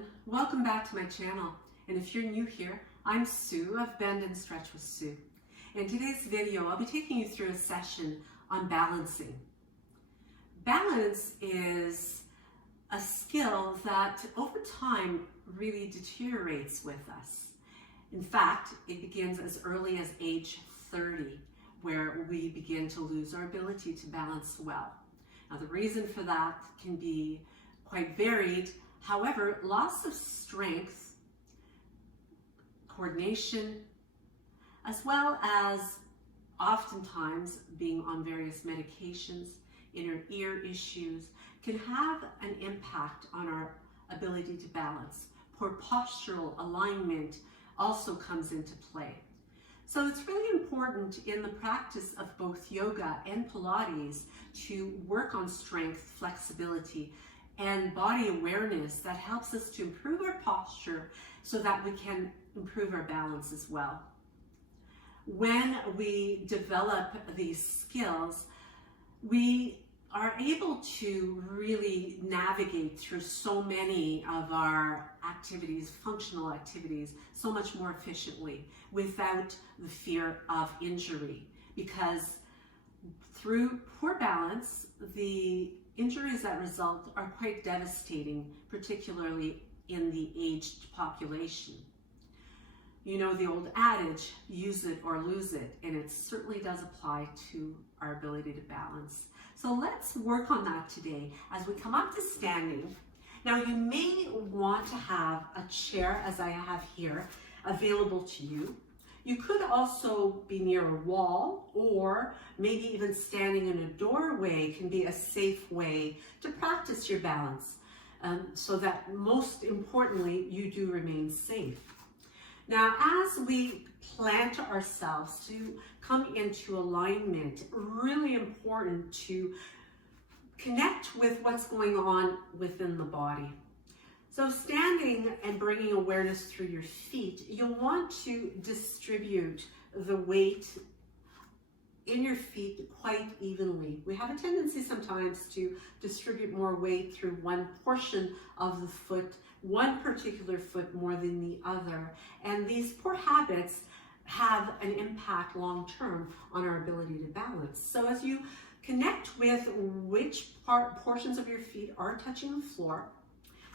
everyone. Welcome back to my channel. And if you're new here, I'm Sue of Bendnstretch with Sue. In today's video, I'll be taking you through a session on balancing. Balance is a skill that over time really deteriorates with us. In fact, it begins as early as age 30, where we begin to lose our ability to balance well. Now, the reason for that can be quite varied. However, loss of strength, coordination, as well as oftentimes being on various medications, inner ear issues, can have an impact on our ability to balance. Poor postural alignment also comes into play. So it's really important in the practice of both yoga and Pilates to work on strength, flexibility, and body awareness that helps us to improve our posture so that we can improve our balance as well. When we develop these skills, we are able to really navigate through so many of our activities, functional activities, so much more efficiently without the fear of injury. Because through poor balance, the injuries that result are quite devastating, particularly in the aged population. You know the old adage, use it or lose it, and it certainly does apply to our ability to balance. So let's work on that today as we come up to standing. Now you may want to have a chair, as I have here, available to you. You could also be near a wall, or maybe even standing in a doorway can be a safe way to practice your balance, so that most importantly, you do remain safe. Now, as we plant ourselves to come into alignment, really important to connect with what's going on within the body. So standing and bringing awareness through your feet, you'll want to distribute the weight in your feet quite evenly. We have a tendency sometimes to distribute more weight through one portion of the foot, one particular foot more than the other. And these poor habits have an impact long-term on our ability to balance. So as you connect with which portions of your feet are touching the floor,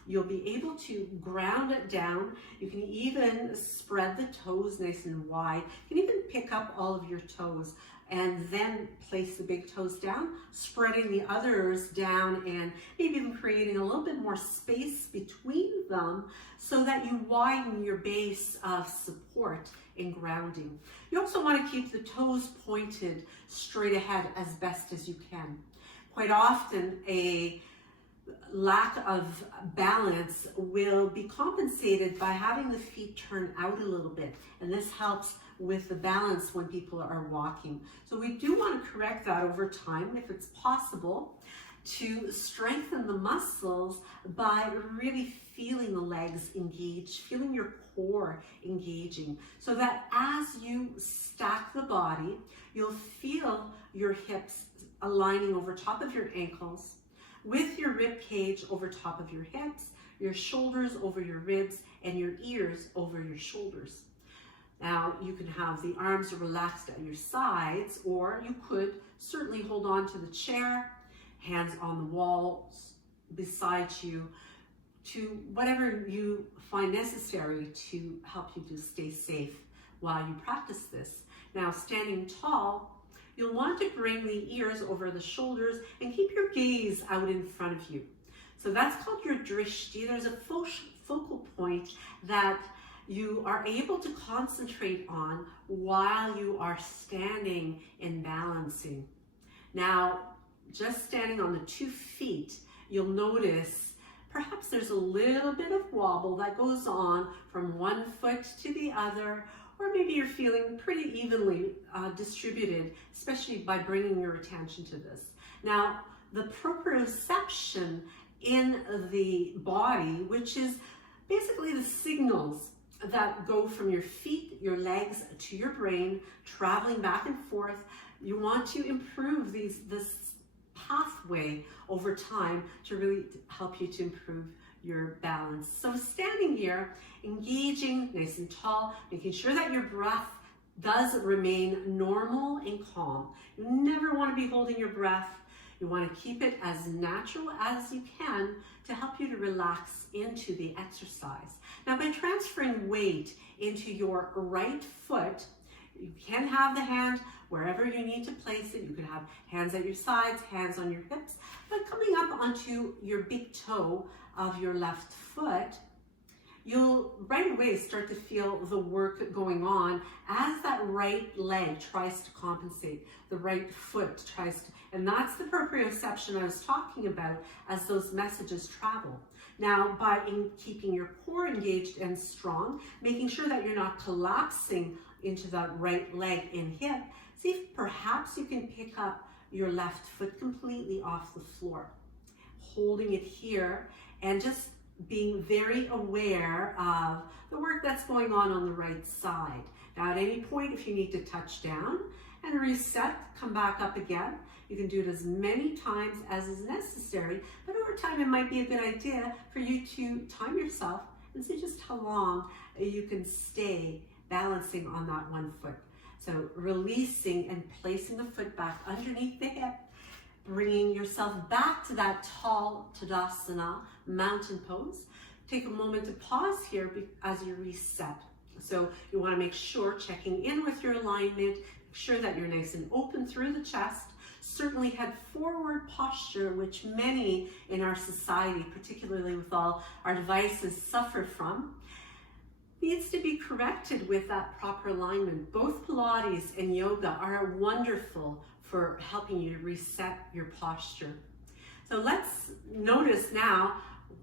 you'll be able to ground it down. You can even spread the toes nice and wide. You can even pick up all of your toes and then place the big toes down, spreading the others down and maybe even creating a little bit more space between them so that you widen your base of support in grounding. You also want to keep the toes pointed straight ahead as best as you can. Quite often, a lack of balance will be compensated by having the feet turn out a little bit, and this helps with the balance when people are walking. So we do want to correct that over time if it's possible, to strengthen the muscles by really feeling the legs engage, feeling your core engaging, so that as you stack the body, you'll feel your hips aligning over top of your ankles, with your rib cage over top of your hips, your shoulders over your ribs, and your ears over your shoulders. Now, you can have the arms relaxed at your sides, or you could certainly hold on to the chair, hands on the walls beside you, to whatever you find necessary to help you to stay safe while you practice this. Now, standing tall, you'll want to bring the ears over the shoulders and keep your gaze out in front of you. So that's called your drishti. There's a focal point that you are able to concentrate on while you are standing and balancing. Now, just standing on the 2 feet, you'll notice perhaps there's a little bit of wobble that goes on from one foot to the other, or maybe you're feeling pretty evenly distributed, especially by bringing your attention to this. Now, the proprioception in the body, which is basically the signals that go from your feet, your legs, to your brain, traveling back and forth. You want to improve this pathway over time to really help you to improve your balance. So standing here, engaging nice and tall, making sure that your breath does remain normal and calm. You never want to be holding your breath. You want to keep it as natural as you can to help you to relax into the exercise. Now, by transferring weight into your right foot, you can have the hand wherever you need to place it. You can have hands at your sides, hands on your hips, but coming up onto your big toe of your left foot, you'll right away start to feel the work going on as that right leg tries to compensate. The right foot tries to, and that's the proprioception I was talking about as those messages travel. Now, by keeping your core engaged and strong, making sure that you're not collapsing into that right leg and hip, see if perhaps you can pick up your left foot completely off the floor. Holding it here and just being very aware of the work that's going on the right side. Now, at any point, if you need to touch down and reset, come back up again. You can do it as many times as is necessary, but over time, it might be a good idea for you to time yourself and see just how long you can stay balancing on that one foot. So releasing and placing the foot back underneath the hip, bringing yourself back to that tall Tadasana, mountain pose. Take a moment to pause here as you reset. So you want to make sure, checking in with your alignment, make sure that you're nice and open through the chest. Certainly head forward posture, which many in our society, particularly with all our devices, suffer from, needs to be corrected with that proper alignment. Both Pilates and yoga are wonderful for helping you to reset your posture. So let's notice now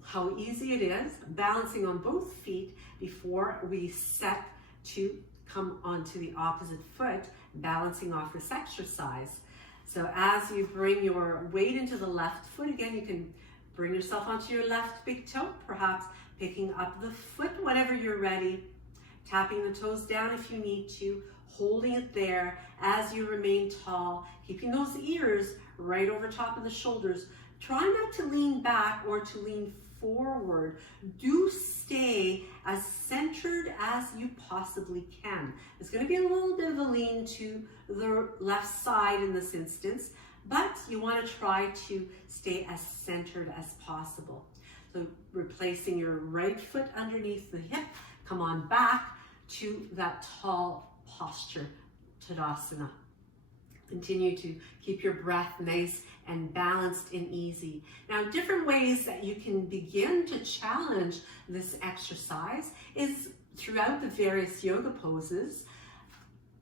how easy it is balancing on both feet before we set to come onto the opposite foot, balancing off this exercise. So as you bring your weight into the left foot, again, you can bring yourself onto your left big toe, perhaps picking up the foot whenever you're ready, tapping the toes down if you need to, holding it there as you remain tall, keeping those ears right over top of the shoulders. Try not to lean back or to lean forward. Do stay as centered as you possibly can. It's going to be a little bit of a lean to the left side in this instance, but you want to try to stay as centered as possible. So replacing your right foot underneath the hip, come on back to that tall posture, Tadasana. Continue to keep your breath nice and balanced and easy. Now, different ways that you can begin to challenge this exercise is throughout the various yoga poses,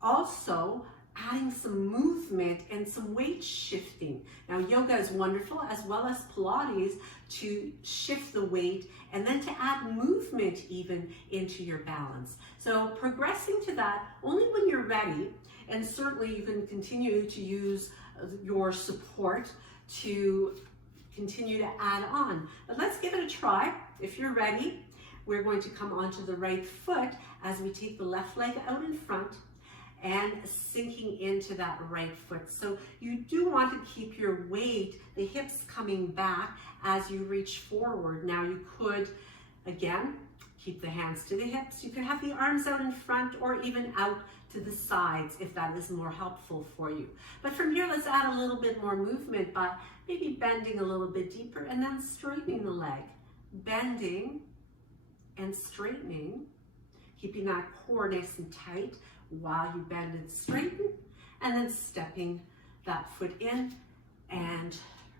also adding some movement and some weight shifting. Now, yoga is wonderful, as well as Pilates, to shift the weight and then to add movement even into your balance. So progressing to that only when you're ready, and certainly you can continue to use your support to continue to add on. But let's give it a try. If you're ready, we're going to come onto the right foot as we take the left leg out in front and sinking into that right foot. So you do want to keep your weight, the hips coming back as you reach forward. Now you could, again, keep the hands to the hips. You could have the arms out in front or even out to the sides if that is more helpful for you. But from here, let's add a little bit more movement by maybe bending a little bit deeper and then straightening the leg. Bending and straightening, keeping that core nice and tight while you bend and straighten, and then stepping that foot in and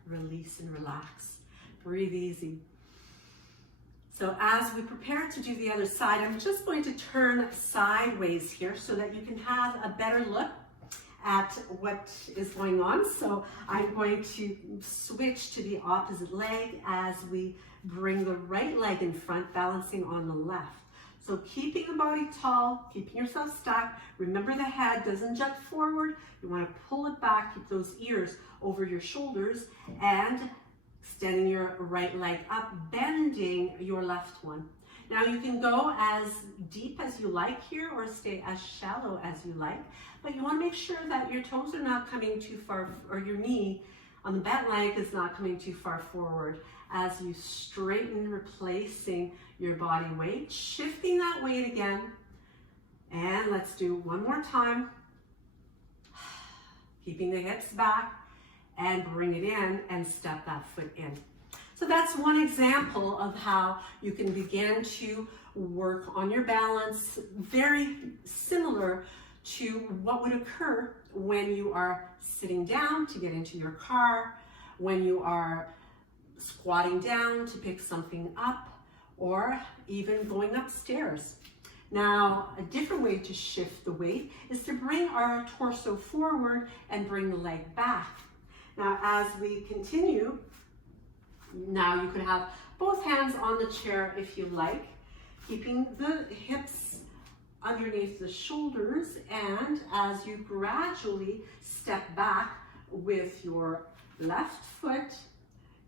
release and relax. Breathe easy. So as we prepare to do the other side, I'm just going to turn sideways here so that you can have a better look at what is going on. So I'm going to switch to the opposite leg as we bring the right leg in front, balancing on the left. So keeping the body tall, keeping yourself stacked. Remember, the head doesn't jut forward. You want to pull it back, keep those ears over your shoulders, and extending your right leg up, bending your left one. Now you can go as deep as you like here or stay as shallow as you like, but you want to make sure that your toes are not coming too far or your knee on the bent leg is not coming too far forward. As you straighten, replacing your body weight, shifting that weight again. And let's do one more time. Keeping the hips back and bring it in and step that foot in. So that's one example of how you can begin to work on your balance, very similar to what would occur when you are sitting down to get into your car, when you are squatting down to pick something up, or even going upstairs. Now, a different way to shift the weight is to bring our torso forward and bring the leg back. Now, as we continue, now you could have both hands on the chair if you like, keeping the hips underneath the shoulders, and as you gradually step back with your left foot,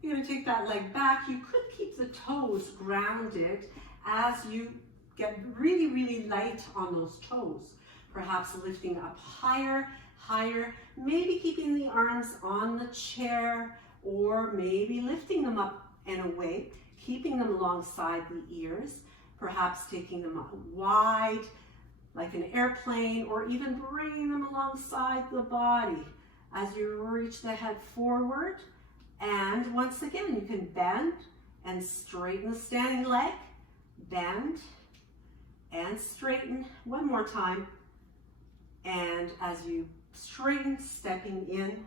you're going to take that leg back. You could keep the toes grounded as you get really, really light on those toes. Perhaps lifting up higher, maybe keeping the arms on the chair, or maybe lifting them up and away, keeping them alongside the ears, perhaps taking them up wide like an airplane, or even bringing them alongside the body as you reach the head forward. And once again, you can bend and straighten the standing leg, bend and straighten one more time. And as you straighten, stepping in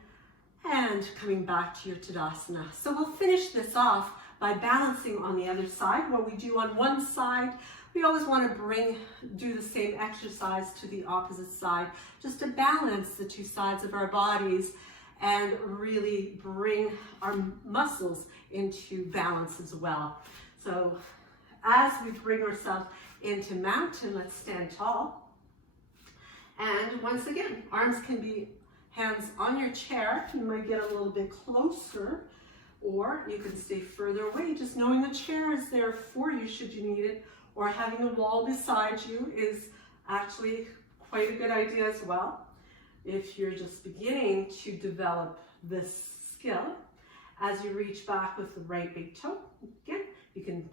and coming back to your Tadasana. So we'll finish this off by balancing on the other side. What we do on one side, we always want to do the same exercise to the opposite side, just to balance the two sides of our bodies and really bring our muscles into balance as well. So as we bring ourselves into mountain, let's stand tall. And once again, arms can be hands on your chair. You might get a little bit closer, or you can stay further away. Just knowing the chair is there for you should you need it, or having a wall beside you is actually quite a good idea as well. If you're just beginning to develop this skill, as you reach back with the right big toe, again, you can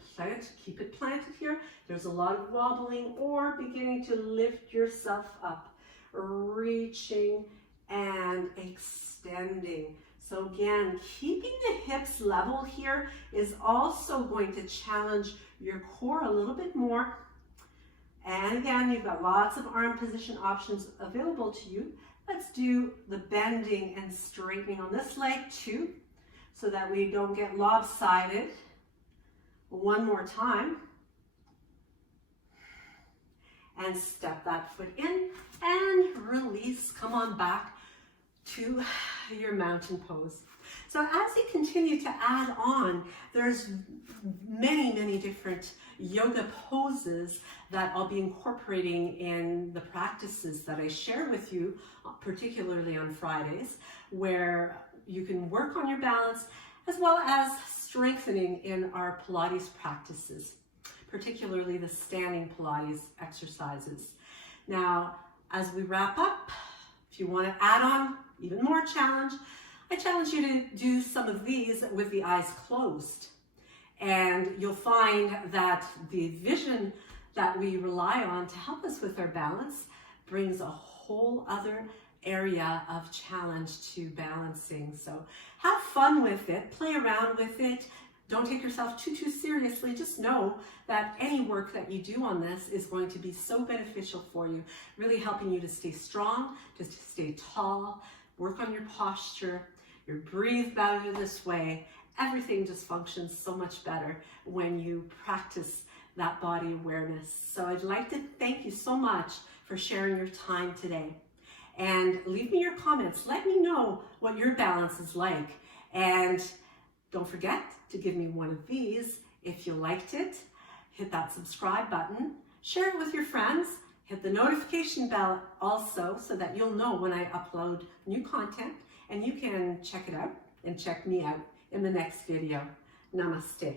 keep it planted here. There's a lot of wobbling, or beginning to lift yourself up, reaching and extending. So again, keeping the hips level here is also going to challenge your core a little bit more. And again, you've got lots of arm position options available to you. Let's do the bending and straightening on this leg too, so that we don't get lopsided. One more time. And step that foot in and release. Come on back to your mountain pose. So as you continue to add on, there's many different yoga poses that I'll be incorporating in the practices that I share with you, particularly on Fridays, where you can work on your balance as well as strengthening in our Pilates practices, particularly the standing Pilates exercises. Now, as we wrap up, if you want to add on even more challenge, I challenge you to do some of these with the eyes closed. And you'll find that the vision that we rely on to help us with our balance brings a whole other area of challenge to balancing. So have fun with it, play around with it. Don't take yourself too seriously. Just know that any work that you do on this is going to be so beneficial for you, really helping you to stay strong, to stay tall, work on your posture, you breathe better this way. Everything just functions so much better when you practice that body awareness. So I'd like to thank you so much for sharing your time today. And leave me your comments. Let me know what your balance is like. And don't forget to give me one of these if you liked it. Hit that subscribe button. Share it with your friends. Hit the notification bell also so that you'll know when I upload new content. And you can check it out and check me out in the next video. Namaste.